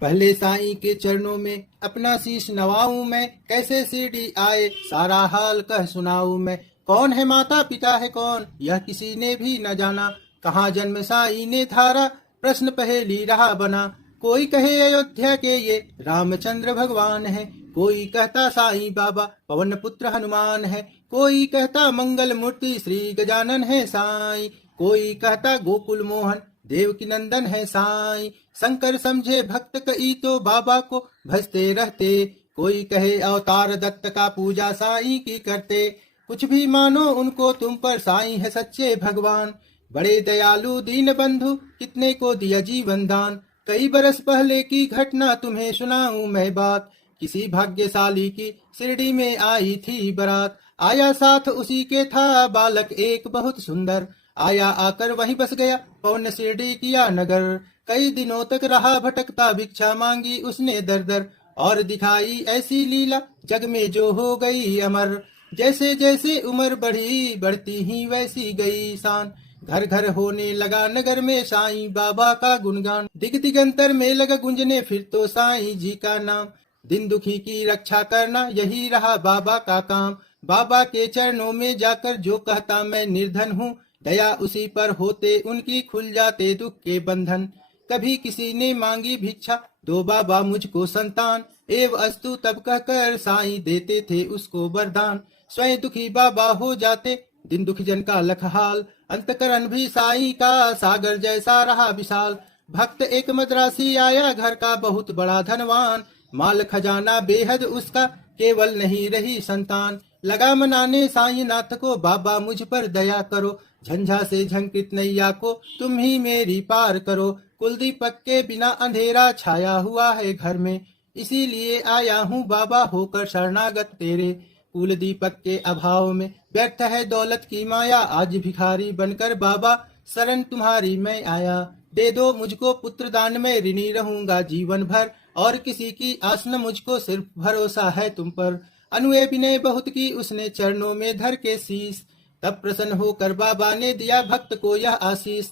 पहले साईं के चरणों में अपना शीश नवाऊं मैं, कैसे सीढ़ी आए सारा हाल कह सुनाऊं मैं। कौन है माता पिता है कौन यह किसी ने भी न जाना, कहाँ जन्म साईं ने धारा प्रश्न पहेली रहा बना। कोई कहे अयोध्या के ये रामचंद्र भगवान है, कोई कहता साईं बाबा पवन पुत्र हनुमान है, कोई कहता मंगल मूर्ति श्री गजानन है साईं, कोई कहता गोकुल मोहन देवकी नंदन है साईं। शंकर समझे भक्त कई तो बाबा को भजते रहते, कोई कहे अवतार दत्त का पूजा साईं की करते। कुछ भी मानो उनको तुम पर साईं है सच्चे भगवान, बड़े दयालु दीन बंधु कितने को दिया जीवन दान। कई बरस पहले की घटना तुम्हें सुनाऊं मैं बात, किसी भाग्यशाली की शिरडी में आई थी बारात। आया साथ उसी के था बालक एक बहुत सुंदर, आया आकर वहीं बस गया पवन शिरडी किया नगर। कई दिनों तक रहा भटकता भिक्षा मांगी उसने दर दर, और दिखाई ऐसी लीला जग में जो हो गई अमर। जैसे जैसे उम्र बढ़ी बढ़ती ही वैसी गई शान, घर घर होने लगा नगर में साईं बाबा का गुणगान। दिग दिगंतर में लगा गुंजने फिर तो साईं जी का नाम, दिन दुखी की रक्षा करना यही रहा बाबा का काम। बाबा के चरणों में जाकर जो कहता मैं निर्धन हूँ, दया उसी पर होते उनकी खुल जाते दुख के बंधन। कभी किसी ने मांगी भिक्षा दो बाबा मुझको संतान, एव अस्तु तब कहकर साईं देते थे उसको वरदान। स्वयं दुखी बाबा हो जाते दिन दुखी जन का लखहाल, अंतकरण भी साईं का सागर जैसा रहा विशाल। भक्त एक मद्रासी आया घर का बहुत बड़ा धनवान, माल खजाना बेहद उसका केवल नहीं रही संतान। लगा मनाने साईं नाथ को बाबा मुझ पर दया करो, झंझा से झंकृत नैया को तुम ही मेरी पार करो। कुलदीपक के बिना अंधेरा छाया हुआ है घर में, इसीलिए आया हूँ बाबा होकर शरणागत तेरे। कुल दीपक के अभाव में व्यर्थ है दौलत की माया, आज भिखारी बनकर बाबा शरण तुम्हारी मैं आया। दे दो मुझको पुत्र दान में ऋणी रहूंगा जीवन भर, और किसी की आस न मुझको सिर्फ भरोसा है तुम पर। अनुए विनय बहुत की उसने चरणों में धर के शीस, तब प्रसन्न होकर बाबा ने दिया भक्त को यह आशीष।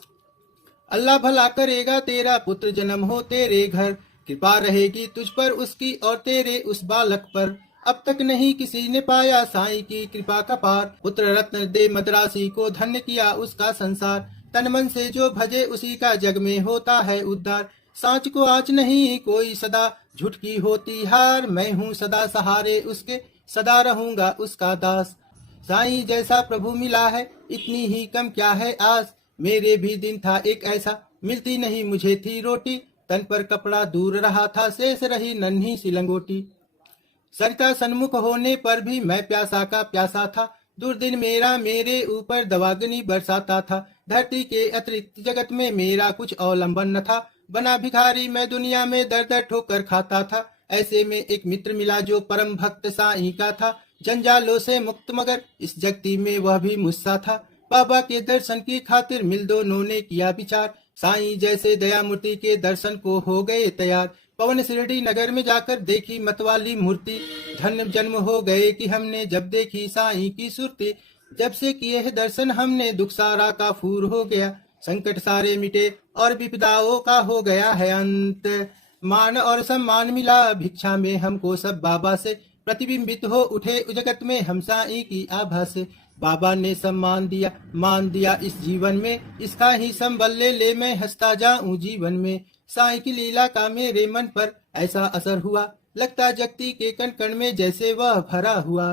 अल्लाह भला करेगा तेरा पुत्र जन्म हो तेरे घर, कृपा रहेगी तुझ पर उसकी और तेरे उस बालक पर। अब तक नहीं किसी ने पाया साईं की कृपा का पार, पुत्र रत्न दे मद्रासी को धन्य किया उसका संसार। तन मन से जो भजे उसी का जग में होता है उद्धार, सांच को आँच नहीं कोई सदा झूठ की होती हार। मैं हूँ सदा सहारे उसके सदा रहूंगा उसका दास। साईं जैसा प्रभु मिला है इतनी ही कम क्या है आस, मेरे भी दिन था एक ऐसा मिलती नहीं मुझे थी रोटी। तन पर कपड़ा दूर रहा था शेष रही नन्ही सी लंगोटी, सरिता सन्मुख होने पर भी मैं प्यासा का प्यासा था। दुर्दिन मेरा मेरे ऊपर दवाग्नि बरसाता था, धरती के अतिरिक्त जगत में मेरा कुछ अवलंबन न था। बना भिखारी मैं दुनिया में दर दर ठोकर खाता था, ऐसे में एक मित्र मिला जो परम भक्त साईं का था। जंजालों से मुक्त मगर इस जगती में वह भी मुस्सा था, बाबा के दर्शन की खातिर मिल दोनों ने किया विचार। साईं जैसे दया मूर्ति के दर्शन को हो गए तैयार, पवन शिरडी नगर में जाकर देखी मतवाली मूर्ति। धन्य जन्म हो गए कि हमने जब देखी साईं की सुरती, जब से किए है दर्शन हमने दुख सारा का फूर हो गया। संकट सारे मिटे और विपदाओं का हो गया है अंत, मान और सम्मान मिला भिक्षा में हमको सब बाबा से। प्रतिबिंबित हो उठे जगत में हम साईं की आभा से, बाबा ने सम्मान दिया मान दिया इस जीवन में, इसका ही संबल ले मैं हंसता जाऊं जीवन में। साईं की लीला का मेरे मन पर ऐसा असर हुआ, लगता जगती के कण कण में जैसे वह भरा हुआ।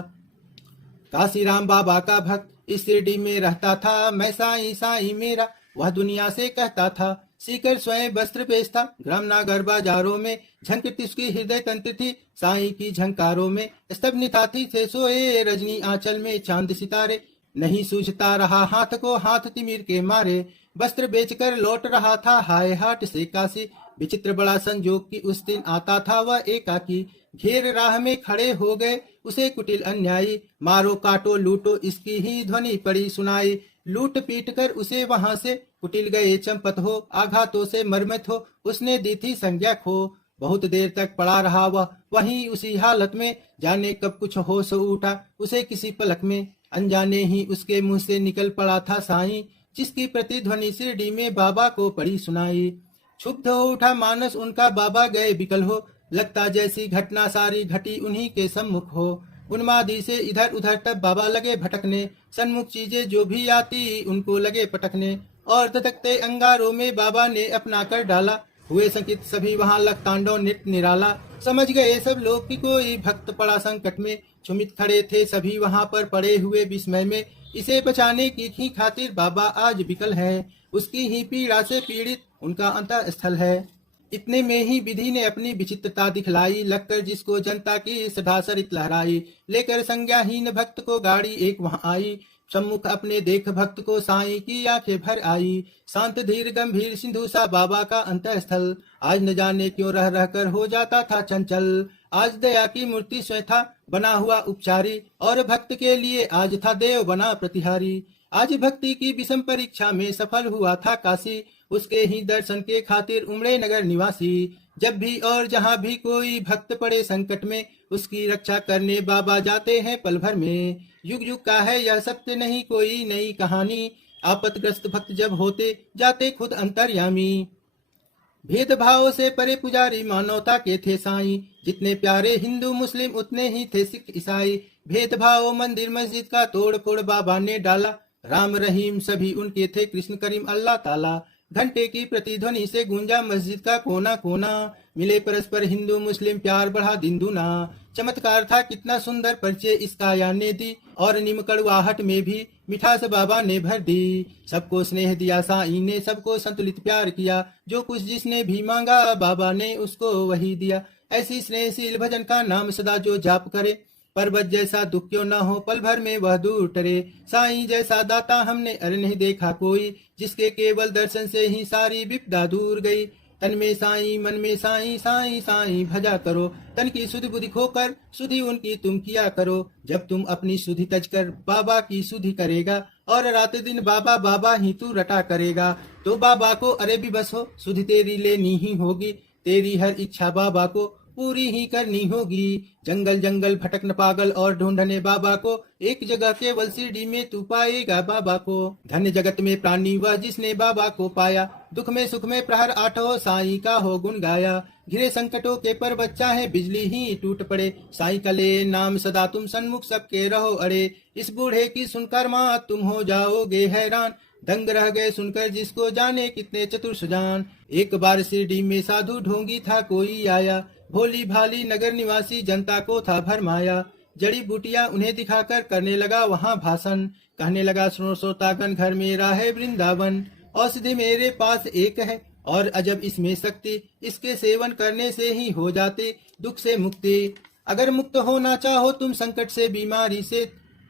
काशीराम बाबा का भक्त इस शिरडी में रहता था, मैं साईं साईं मेरा वह दुनिया से कहता था। सीकर स्वयं वस्त्र बेचता ग्राम नागर बाजारों में, झंकती उसकी हृदय तंत्र थी साईं की झंकारों में। स्तब्धताती थे सोए रजनी आंचल में चांद सितारे, नहीं सूझता रहा हाथ को हाथ तिमिर के मारे। वस्त्र बेचकर लौट रहा था हाय हाट से काशी, विचित्र बड़ा संजोग की उस दिन आता था वह एकाकी। घेर राह में खड़े हो गए उसे कुटिल अन्यायी, मारो काटो लूटो इसकी ही ध्वनि पड़ी सुनाई। लूट पीट कर उसे वहां से कुटिल गए चंपत हो, आघातों से मरमत हो उसने दी थी संज्ञा खो। बहुत देर तक पड़ा रहा वह वहीं उसी हालत में, जाने कब कुछ होश उठा उसे किसी पलक में। अनजाने ही उसके मुंह से निकल पड़ा था साईं, जिसकी प्रतिध्वनि शिरडी में बाबा को पड़ी सुनाई। क्षुब्ध हो उठा मानस उनका, बाबा गए बिकल हो, लगता जैसी घटना सारी घटी उन्हीं के सम्मुख हो। उन्मादी से इधर उधर तब बाबा लगे भटकने, सन्मुख चीजें जो भी आती उनको लगे पटकने, और धधकते अंगारों में बाबा ने अपना कर डाला। हुए संकित सभी वहां लग तांडव नृत्य निराला, समझ गए सब लोग कि कोई भक्त पड़ा संकट में। चुमित खड़े थे सभी वहां पर पड़े हुए विस्मय में, इसे बचाने की खातिर बाबा आज विकल है, उसकी ही पीड़ा से पीड़ित उनका अंतःस्थल है। इतने में ही विधि ने अपनी विचित्रता दिखलाई, लगकर जिसको जनता की सदा सरित लहराई। लेकर संज्ञाहीन भक्त को गाड़ी एक वहां आई, सम्मुख अपने देख भक्त को साईं की आंखें भर आई। शांत धीर गंभीर सिंधु सा बाबा का अंतःस्थल, आज न जाने क्यों रह रह कर हो जाता था चंचल। आज दया की मूर्ति स्वयं था बना हुआ उपचारी, और भक्त के लिए आज था देव बना प्रतिहारी। आज भक्ति की विषम परीक्षा में सफल हुआ था काशी, उसके ही दर्शन के खातिर उमड़े नगर निवासी। जब भी और जहाँ भी कोई भक्त पड़े संकट में, उसकी रक्षा करने बाबा जाते हैं पल भर में। युग युग का है यह सत्य, नहीं कोई नई कहानी, आपतग्रस्त भक्त जब होते जाते खुद अंतर्यामी। भेदभाव से परे पुजारी मानवता के थे साईं, जितने प्यारे हिंदू मुस्लिम उतने ही थे सिख ईसाई। भेदभाव मंदिर मस्जिद का तोड़ फोड़ बाबा ने डाला, राम रहीम सभी उनके थे कृष्ण करीम अल्लाह ताला। घंटे की प्रतिध्वनि से गूंजा मस्जिद का कोना कोना, मिले परस्पर हिंदू मुस्लिम प्यार बढ़ा दिन दूना। चमत्कार था कितना सुंदर परिचय इसका या ने दी, और निम कड़वाहट में भी मिठास बाबा ने भर दी। सबको स्नेह दिया साईं ने, सबको संतुलित प्यार किया, जो कुछ जिसने भी मांगा बाबा ने उसको वही दिया। ऐसी स्नेहशील भजन का नाम सदा जो जाप करे, पर्वत जैसा दुख क्यों न हो पल भर में वह दूर टरे। साईं जैसा दाता हमने अरे नहीं देखा कोई, जिसके केवल दर्शन से ही सारी विपदा दूर गई। तन में साईं मन में साईं, साईं साईं भजा करो, तन की सुधि बुद्धि खोकर सुधि उनकी तुम किया करो। जब तुम अपनी सुधि तज कर बाबा की सुधि करेगा, और रात दिन बाबा बाबा ही तू रटा करेगा। तो बाबा को अरे भी बस हो, सुधि तेरी लेनी ही होगी, तेरी हर इच्छा बाबा को पूरी ही करनी होगी। जंगल जंगल भटकन पागल और ढूंढने बाबा को, एक जगह केवल शिरडी में तू पाएगा बाबा को। धन्य जगत में प्राणी वह जिसने बाबा को पाया, दुख में सुख में प्रहर आठो साईं का हो गुण गाया। घिरे संकटों के पर्वत चाहे बिजली ही टूट पड़े, साईं का ले नाम सदा तुम सन्मुख सबके रहो अड़े। इस बूढ़े की सुनकर माँ तुम हो जाओगे हैरान, दंग रह गए सुनकर जिसको जाने कितने चतुर सुजान। एक बार शिरडी में साधु ढोंगी था कोई आया, भोली भाली नगर निवासी जनता को था भरमाया। जड़ी बूटियां उन्हें दिखाकर करने लगा वहां भाषण, कहने लगा सुनो श्रोतागण घर मेरा है वृंदावन। औषधि मेरे पास एक है और अजब इसमें शक्ति, इसके सेवन करने से ही हो जाते दुख से मुक्ति। अगर मुक्त होना चाहो तुम संकट से बीमारी से,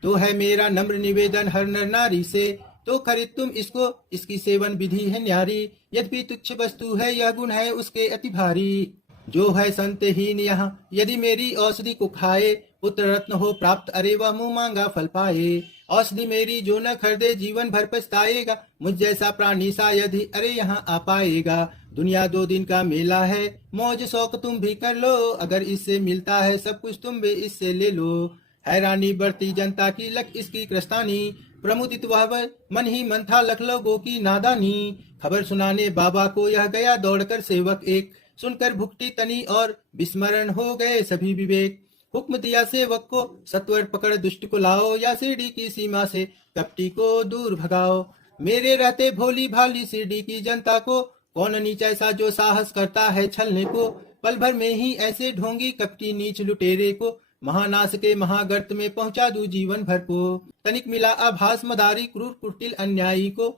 तो है मेरा नम्र निवेदन हर नर नारी से। तो खरीद तुम इसको, इसकी सेवन विधि है न्यारी, यद्यपि तुच्छ वस्तु है यह गुण है उसके अति भारी। जो है संतहीन यहाँ यदि मेरी औषधि को खाए, पुत्र रत्न हो प्राप्त अरे वह मुंह मांगा फल पाए। औषधि मेरी जो न खरीदे जीवन भर पछताएगा, मुझ जैसा प्राणी शायद ही अरे यहाँ आ पाएगा। दुनिया 2 दिन का मेला है, मौज शौक तुम भी कर लो, अगर इससे मिलता है सब कुछ तुम भी इससे ले लो। हैरानी बढ़ती जनता की लख इसकी क्रस्तानी, प्रमुदित वह मन ही मन था लख लोगों की नादानी। खबर सुनाने बाबा को यह गया दौड़कर सेवक एक, सुनकर भुगटी तनी और विस्मरण हो गए सभी विवेक। हुक्म दिया सेवक को सत्वर पकड़ दुष्ट को लाओ, या शिरडी की सीमा से कपटी को दूर भगाओ। मेरे रहते भोली भाली शिरडी की जनता को, कौन नीच ऐसा जो साहस करता है छलने को। पल भर में ही ऐसे ढोंगी कपटी नीच लुटेरे को, महानाश के महागर्त में पहुंचा दूं जीवन भर को। तनिक मिला आभास मदारी क्रूर कुटिल अन्यायी को,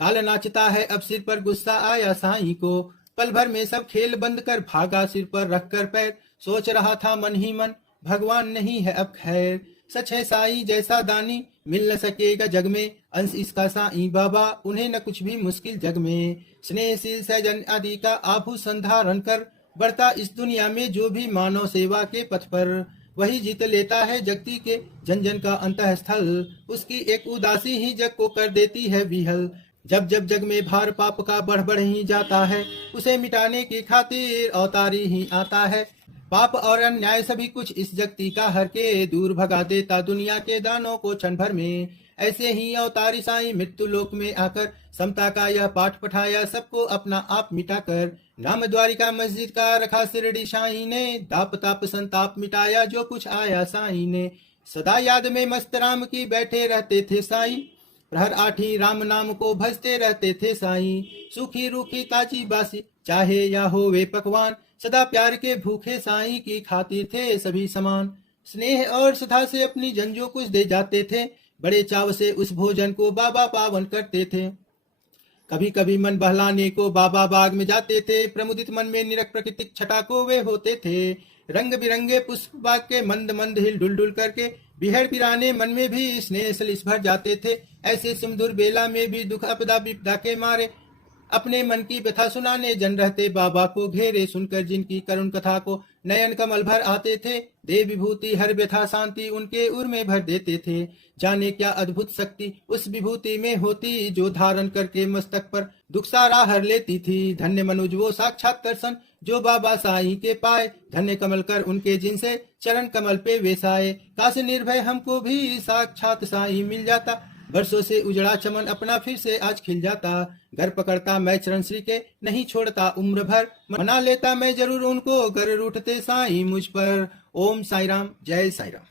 काल नाचता है अब सिर पर गुस्सा आया साईं को। पल भर में सब खेल बंद कर भागा सिर पर रख कर पैर, सोच रहा था मन ही मन भगवान नहीं है अब खैर। सच है साईं जैसा दानी मिल न सकेगा जग में, अंश इसका साईं बाबा उन्हें न कुछ भी मुश्किल जग में। स्नेहशील सजन आदि का आभूषण धारण कर, बढ़ता इस दुनिया में जो भी मानव सेवा के पथ पर, वही जीत लेता है जगती के जन जन का अंतःस्थल। उसकी एक उदासी ही जग को कर देती है विहल, जब जब जग में भार पाप का बढ़ बढ़ ही जाता है, उसे मिटाने की खातिर अवतारी ही आता है। पाप और अन्याय सभी कुछ इस जगती का हर के दूर भगा देता दुनिया के दानों को क्षण भर में। ऐसे ही अवतारी साईं मृत्यु लोक में आकर समता का यह पाठ पठाया सबको अपना आप मिटाकर। नाम द्वारिका मस्जिद का रखा शिरडी साईं ने, दाप ताप संताप मिटाया जो कुछ आया साईं ने। सदा याद में मस्त राम की बैठे रहते थे साईं, प्रहर आठी राम नाम को भजते रहते थे साईं। सूखी रूखी ताजी बासी चाहे या होवे पकवान, सदा प्यार के भूखे साईं की खातिर थे सभी समान। स्नेह और श्रद्धा से अपनी जन जो कुछ दे जाते थे, बड़े चाव से उस भोजन को बाबा पावन करते थे। कभी कभी मन बहलाने को बाबा बाग में जाते थे, प्रमुदित मन में निरख प्राकृतिक छटा को वे होते थे। रंग बिरंगे पुष्प बाग के मंद मंद हिल डुल डुल करके बिहड़ बिराने मन में भी स्नेह सलिस भर जाते थे। ऐसे सुमधुर बेला में भी दुख आपदा विपदा के मारे अपने मन की व्यथा सुनाने जन रहते बाबा को घेरे। सुनकर जिनकी करुण कथा को नयन कमल भर आते थे, देव विभूति हर व्यथा शांति उनके उर में भर देते थे। जाने क्या अद्भुत शक्ति उस विभूति में होती, जो धारण करके मस्तक पर दुख सारा हर लेती थी। धन्य मनुज वो साक्षात दर्शन जो बाबा साईं के पाए, धन्य कमल कर उनके जिनसे चरण कमल पे वेसाए। काश निर्भय हमको भी साक्षात साईं मिल जाता, बरसों से उजड़ा चमन अपना फिर से आज खिल जाता। घर पकड़ता मैं चरण श्री के, नहीं छोड़ता उम्र भर, मना लेता मैं जरूर उनको, घर रूठते साईं मुझ पर। ओम साई राम, जय साई राम।